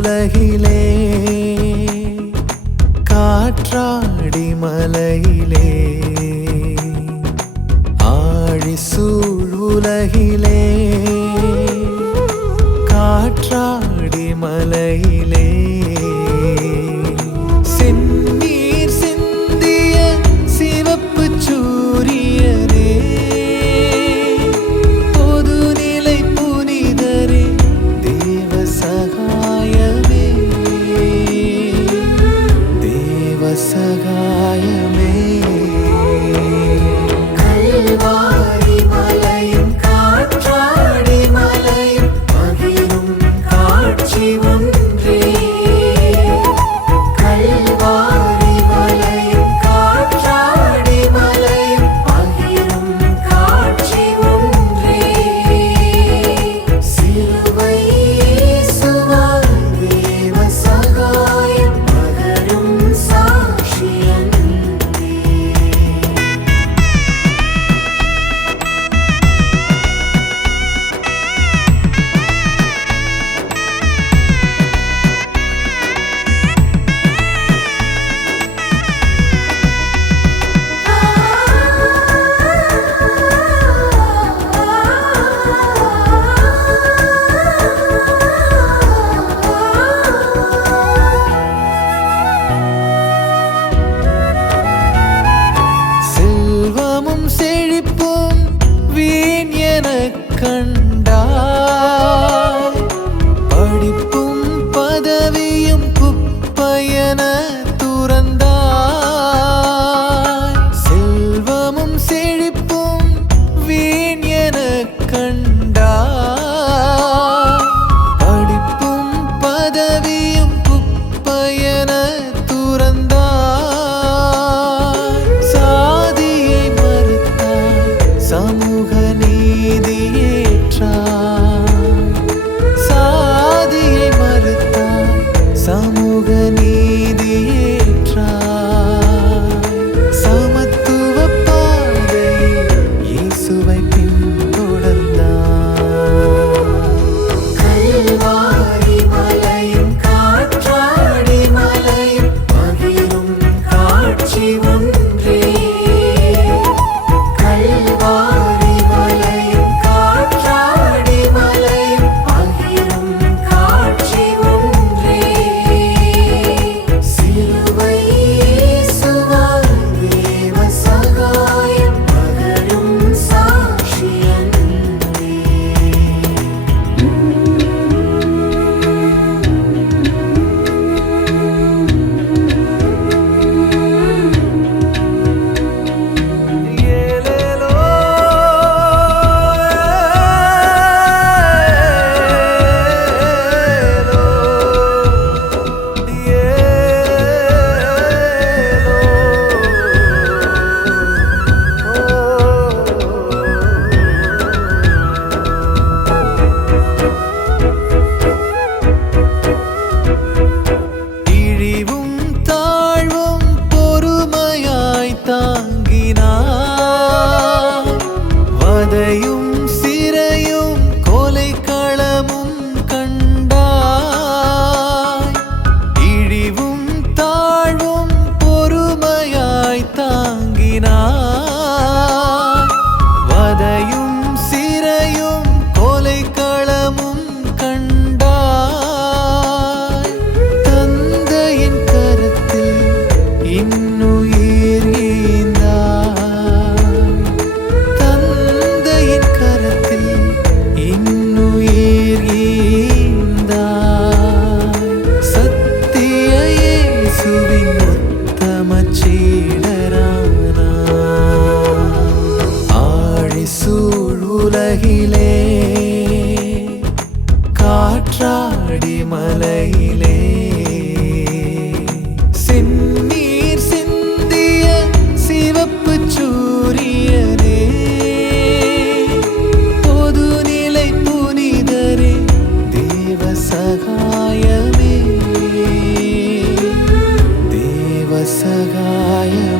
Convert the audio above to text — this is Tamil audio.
உலகிலே காற்றாடி மலையிலே ஆழி சூழ் உலகிலே സഹായം